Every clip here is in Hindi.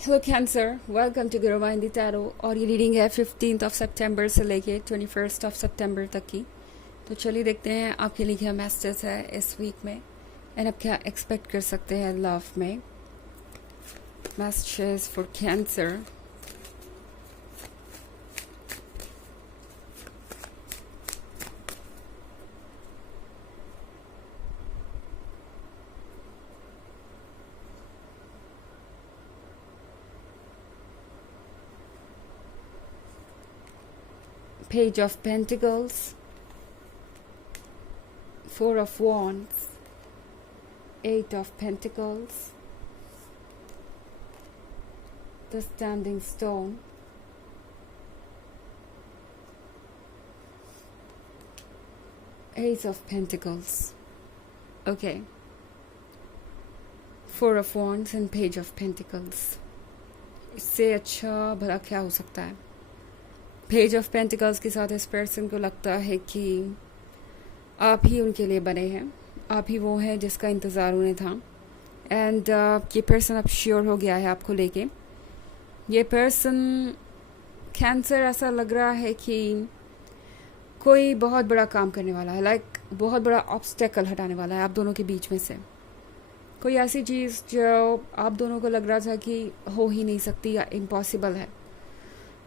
Hello cancer, welcome to Guru माइंदी tarot. और ये रीडिंग है 15 सितंबर से लेके 21 सितंबर तक की। तो चलिए देखते हैं आपके लिए क्या मैसेज है इस वीक में एंड आप क्या एक्सपेक्ट कर सकते हैं लव में। Messages for cancer. Page of Pentacles, Four of Wands, Eight of Pentacles, the Standing Stone, Ace of Pentacles. Okay. Four of Wands and Page of Pentacles. इससे अच्छा भला क्या हो सकता है। पेज ऑफ पेंटिकल्स के साथ इस पर्सन को लगता है कि आप ही उनके लिए बने हैं, आप ही वो हैं जिसका इंतज़ार उन्हें था। एंड ये पर्सन अब श्योर हो गया है आपको लेके। ये पर्सन कैंसर ऐसा लग रहा है कि कोई बहुत बड़ा काम करने वाला है, लाइक बहुत बड़ा ऑब्स्टेकल हटाने वाला है आप दोनों के बीच में से। कोई ऐसी चीज़ जो आप दोनों को लग रहा था कि हो ही नहीं सकती या इम्पॉसिबल है,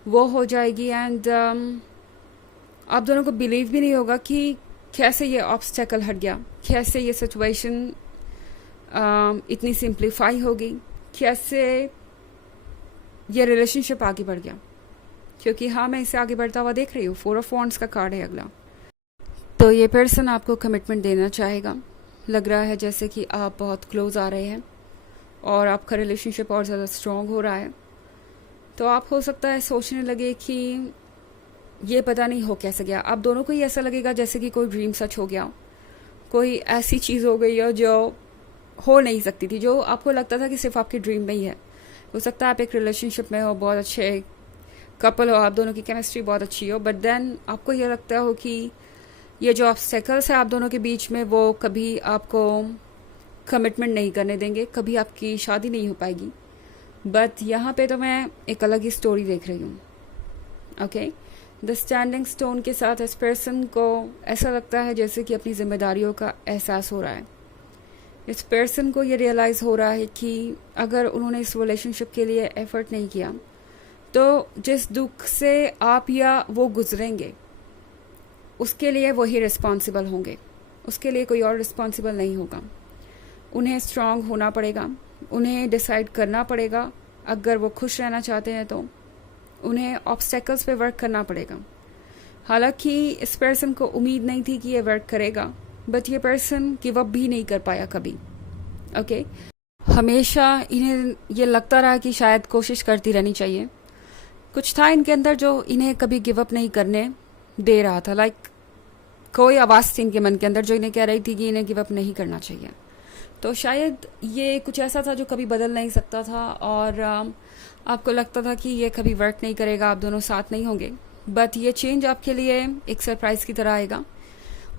वो हो जाएगी। एंड आप दोनों को बिलीव भी नहीं होगा कि कैसे ये ऑब्स्टेकल हट गया, कैसे ये सिचुएशन इतनी सिंप्लीफाई होगी, कैसे ये रिलेशनशिप आगे बढ़ गया। क्योंकि हाँ, मैं इसे आगे बढ़ता हुआ देख रही हूँ। फोर ऑफ वॉन्ड्स का कार्ड है अगला। तो ये पर्सन आपको कमिटमेंट देना चाहेगा। लग रहा है जैसे कि आप बहुत क्लोज आ रहे हैं और आपका रिलेशनशिप और ज़्यादा स्ट्रॉन्ग हो रहा है। तो आप हो सकता है सोचने लगे कि ये पता नहीं हो कैसे गया। आप दोनों को ही ऐसा लगेगा जैसे कि कोई ड्रीम सच हो गया, कोई ऐसी चीज़ हो गई हो जो हो नहीं सकती थी, जो आपको लगता था कि सिर्फ आपकी ड्रीम में ही है। हो सकता है आप एक रिलेशनशिप में हो, बहुत अच्छे कपल हो, आप दोनों की केमिस्ट्री बहुत अच्छी हो, बट देन आपको ये लगता हो कि ये जो ऑब्स्टेकल्स है आप दोनों के बीच में, वो कभी आपको कमिटमेंट नहीं करने देंगे, कभी आपकी शादी नहीं हो पाएगी। बट यहाँ पे तो मैं एक अलग ही स्टोरी देख रही हूँ। ओके, द स्टैंडिंग स्टोन के साथ इस पर्सन को ऐसा लगता है जैसे कि अपनी जिम्मेदारियों का एहसास हो रहा है। इस पर्सन को ये रियलाइज़ हो रहा है कि अगर उन्होंने इस रिलेशनशिप के लिए एफर्ट नहीं किया तो जिस दुख से आप या वो गुजरेंगे उसके लिए वही रिस्पॉन्सिबल होंगे, उसके लिए कोई और रिस्पॉन्सिबल नहीं होगा। उन्हें स्ट्रांग होना पड़ेगा, उन्हें डिसाइड करना पड़ेगा। अगर वो खुश रहना चाहते हैं तो उन्हें ऑब्स्टेकल्स पे वर्क करना पड़ेगा। हालांकि इस पर्सन को उम्मीद नहीं थी कि ये वर्क करेगा, बट ये पर्सन गिव अप भी नहीं कर पाया कभी। ओके, हमेशा इन्हें ये लगता रहा कि शायद कोशिश करती रहनी चाहिए। कुछ था इनके अंदर जो इन्हें कभी गिव अप नहीं करने दे रहा था। लाइक कोई आवाज़ थी इनके मन के अंदर जो इन्हें कह रही थी कि इन्हें गिव अप नहीं करना चाहिए। तो शायद ये कुछ ऐसा था जो कभी बदल नहीं सकता था और आपको लगता था कि ये कभी वर्क नहीं करेगा, आप दोनों साथ नहीं होंगे। बट ये चेंज आपके लिए एक सरप्राइज़ की तरह आएगा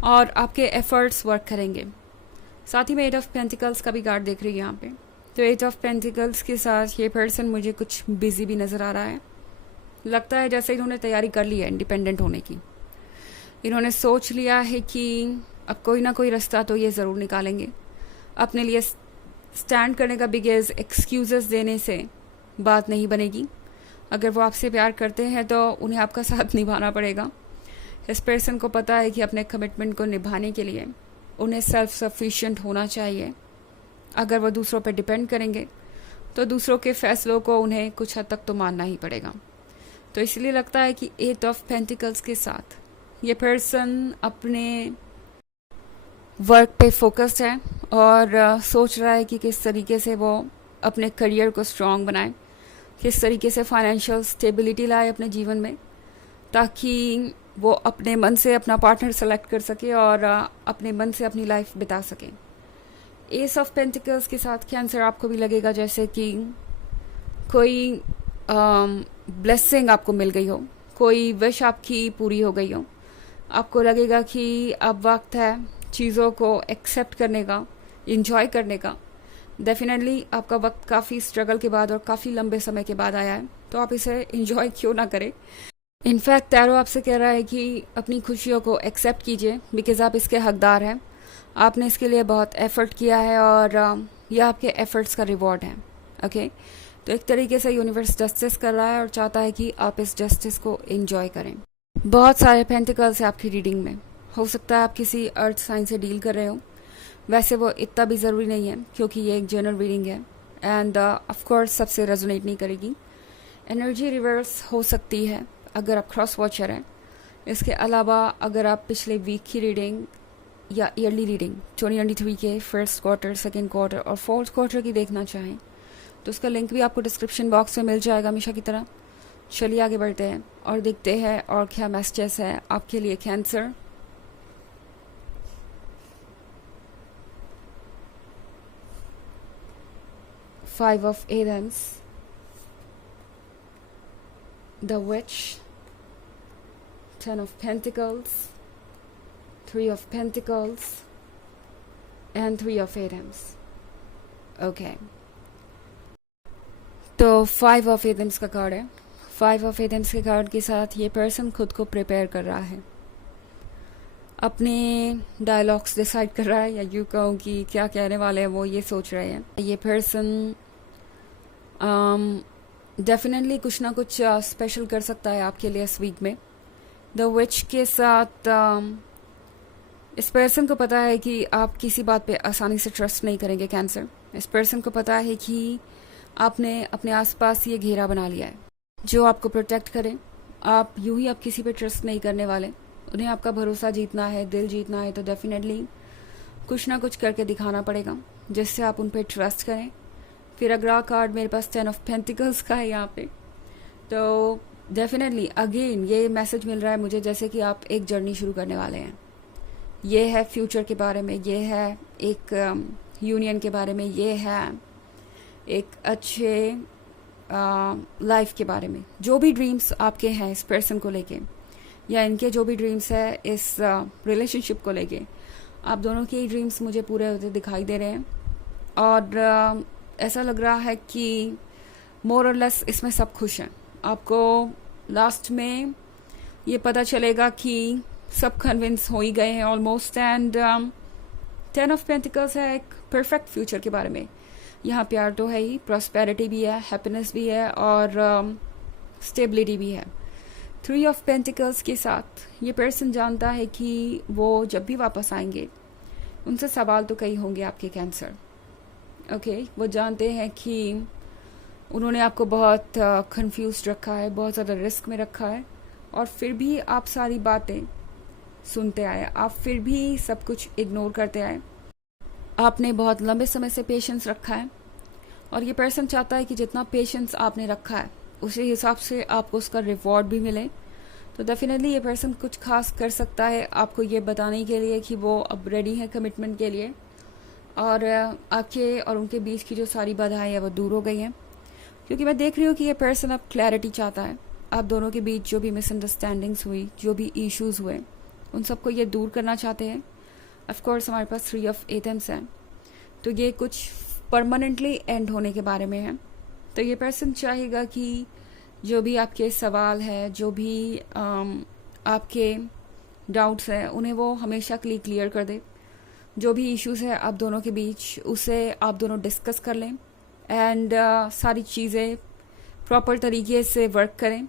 और आपके एफर्ट्स वर्क करेंगे। साथ ही मैं एट ऑफ पेंटिकल्स का भी कार्ड देख रही हूँ यहाँ पे। तो एट ऑफ पेंटिकल्स के साथ ये पर्सन मुझे कुछ बिजी भी नज़र आ रहा है। लगता है जैसे इन्होंने तैयारी कर ली है इंडिपेंडेंट होने की। इन्होंने सोच लिया है कि अब कोई ना कोई रास्ता तो ये ज़रूर निकालेंगे अपने लिए स्टैंड करने का। बिकॉज एक्सक्यूज़ेस देने से बात नहीं बनेगी। अगर वो आपसे प्यार करते हैं तो उन्हें आपका साथ निभाना पड़ेगा। इस पर्सन को पता है कि अपने कमिटमेंट को निभाने के लिए उन्हें सेल्फ सफिशिएंट होना चाहिए। अगर वो दूसरों पर डिपेंड करेंगे तो दूसरों के फैसलों को उन्हें कुछ हद तक तो मानना ही पड़ेगा। तो इसलिए लगता है कि एट ऑफ पेंटिकल्स के साथ ये पर्सन अपने वर्क पे फोकस्ड है और सोच रहा है कि किस तरीके से वो अपने करियर को स्ट्रॉन्ग बनाए, किस तरीके से फाइनेंशियल स्टेबिलिटी लाए अपने जीवन में, ताकि वो अपने मन से अपना पार्टनर सेलेक्ट कर सके और अपने मन से अपनी लाइफ बिता सके। एस ऑफ पेंटिकल्स के साथ कैंसर आपको भी लगेगा जैसे कि कोई ब्लेसिंग आपको मिल गई हो, कोई विश आपकी पूरी हो गई हो। आपको लगेगा कि अब वक्त है चीज़ों को एक्सेप्ट करने का, इंजॉय करने का। डेफिनेटली आपका वक्त काफ़ी स्ट्रगल के बाद और काफ़ी लंबे समय के बाद आया है, तो आप इसे इंजॉय क्यों ना करें। इनफैक्ट टैरो आपसे कह रहा है कि अपनी खुशियों को एक्सेप्ट कीजिए, बिकॉज आप इसके हकदार हैं। आपने इसके लिए बहुत एफर्ट किया है और यह आपके एफर्ट्स का रिवॉर्ड है। ओके, तो एक तरीके से यूनिवर्स जस्टिस कर रहा है और चाहता है कि आप इस जस्टिस को एंजॉय करें। बहुत सारे पेंटिकल्स है आपकी रीडिंग में। हो सकता है आप किसी अर्थ साइन से डील कर रहे हो। वैसे वो इतना भी ज़रूरी नहीं है, क्योंकि ये एक जनरल रीडिंग है एंड ऑफ कोर्स सबसे रेजोनेट नहीं करेगी। एनर्जी रिवर्स हो सकती है अगर आप क्रॉस वॉचर हैं। इसके अलावा अगर आप पिछले वीक की रीडिंग या ईयरली रीडिंग 2023 के फर्स्ट क्वार्टर, सेकेंड क्वार्टर और फोर्थ क्वार्टर की देखना चाहें तो उसका लिंक भी आपको डिस्क्रिप्शन बॉक्स में मिल जाएगा हमेशा की तरह। चलिए आगे बढ़ते हैं और देखते हैं और क्या मैसेजेस है आपके लिए cancer. Five of Wands, the Witch, Ten of Pentacles, Three of Pentacles, and Three of Wands. Okay. तो फाइव ऑफ एथम्स का कार्ड है। फाइव ऑफ एथम्स के कार्ड के साथ ये पर्सन खुद को प्रिपेयर कर रहा है, अपने डायलॉग्स डिसाइड कर रहा है, या यूँ कहूँ कि क्या कहने वाले हैं वो ये सोच रहे हैं। ये पर्सन डेफिनेटली कुछ ना कुछ स्पेशल कर सकता है आपके लिए इस वीक में। द विच के साथ इस पर्सन को पता है कि आप किसी बात पे आसानी से ट्रस्ट नहीं करेंगे कैंसर। इस पर्सन को पता है कि आपने अपने आसपास ये घेरा बना लिया है जो आपको प्रोटेक्ट करे। आप यूं ही आप किसी पे ट्रस्ट नहीं करने वाले। उन्हें आपका भरोसा जीतना है, दिल जीतना है, तो डेफिनेटली कुछ ना कुछ करके दिखाना पड़ेगा जिससे आप उन पे ट्रस्ट करें। फिर अगला कार्ड मेरे पास 10 ऑफ पेंटिकल्स का है यहाँ पे। तो डेफिनेटली अगेन ये मैसेज मिल रहा है मुझे जैसे कि आप एक जर्नी शुरू करने वाले हैं। ये है फ्यूचर के बारे में, ये है एक यूनियन के बारे में, ये है एक अच्छे लाइफ के बारे में। जो भी ड्रीम्स आपके हैं इस पर्सन को लेके, या इनके जो भी ड्रीम्स है इस रिलेशनशिप को लेके, आप दोनों के ड्रीम्स मुझे पूरे होते दिखाई दे रहे हैं। और ऐसा लग रहा है कि मोर और लेस इसमें सब खुश हैं। आपको लास्ट में ये पता चलेगा कि सब कन्विंस हो ही गए हैं ऑलमोस्ट। एंड 10 ऑफ पेंटिकल्स है एक परफेक्ट फ्यूचर के बारे में। यहाँ प्यार तो है ही, प्रॉस्पेरिटी भी है, हैप्पीनेस भी है और स्टेबिलिटी भी है। 3 ऑफ पेंटिकल्स के साथ ये पर्सन जानता है कि वो जब भी वापस आएंगे उनसे सवाल तो कई होंगे आपके कैंसर। ओके, वो जानते हैं कि उन्होंने आपको बहुत कंफ्यूज रखा है, बहुत ज़्यादा रिस्क में रखा है, और फिर भी आप सारी बातें सुनते आए, आप फिर भी सब कुछ इग्नोर करते आए। आपने बहुत लंबे समय से पेशेंस रखा है और ये पर्सन चाहता है कि जितना पेशेंस आपने रखा है उसी हिसाब से आपको उसका रिवॉर्ड भी मिले। तो डेफिनेटली ये पर्सन कुछ खास कर सकता है आपको ये बताने के लिए कि वो अब रेडी है कमिटमेंट के लिए, और आपके और उनके बीच की जो सारी बाधाएं हैं वो दूर हो गई हैं। क्योंकि मैं देख रही हूँ कि ये पर्सन अब क्लैरिटी चाहता है। आप दोनों के बीच जो भी मिसअंडरस्टैंडिंग्स हुई, जो भी इश्यूज हुए, उन सबको ये दूर करना चाहते हैं। ऑफ कोर्स हमारे पास 3 ऑफ एथम्स हैं, तो ये कुछ परमानेंटली एंड होने के बारे में है। तो ये पर्सन चाहेगा कि जो भी आपके सवाल है, जो भी आपके डाउट्स हैं, उन्हें वो हमेशा के लिए क्लियर कर दे। जो भी इश्यूज है आप दोनों के बीच, उसे आप दोनों डिस्कस कर लें एंड सारी चीज़ें प्रॉपर तरीके से वर्क करें।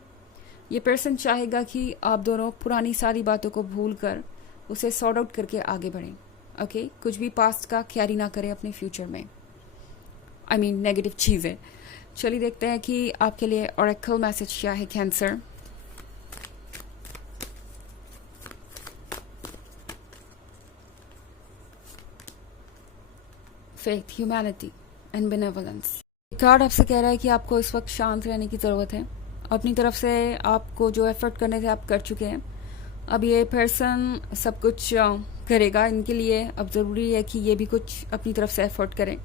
ये पर्सन चाहेगा कि आप दोनों पुरानी सारी बातों को भूल कर उसे सॉर्ट आउट करके आगे बढ़ें। ओके, कुछ भी पास्ट का कैरी ना करें अपने फ्यूचर में, आई मीन नेगेटिव चीज़ें। चलिए देखते हैं कि आपके लिए ऑरेकल मैसेज क्या है cancer. Faith, humanity and benevolence. Card आपसे कह रहा है कि आपको इस वक्त शांत रहने की ज़रूरत है। अपनी तरफ से आपको जो एफर्ट करने थे आप कर चुके हैं। अब ये पर्सन सब कुछ करेगा इनके लिए। अब ज़रूरी है कि ये भी कुछ अपनी तरफ से एफर्ट करें।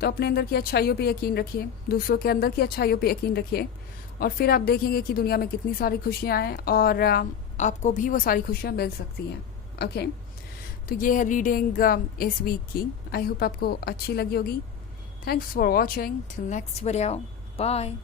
तो अपने अंदर की अच्छाइयों पे यकीन रखिए, दूसरों के अंदर की अच्छाइयों पे यकीन रखिए, और फिर आप देखेंगे कि दुनिया में कितनी सारी खुशियाँ हैं और आपको भी वो सारी खुशियाँ मिल सकती हैं। ओके, तो ये है रीडिंग इस वीक की। आई होप आपको अच्छी लगी होगी। Thanks for watching. Till next video. Bye.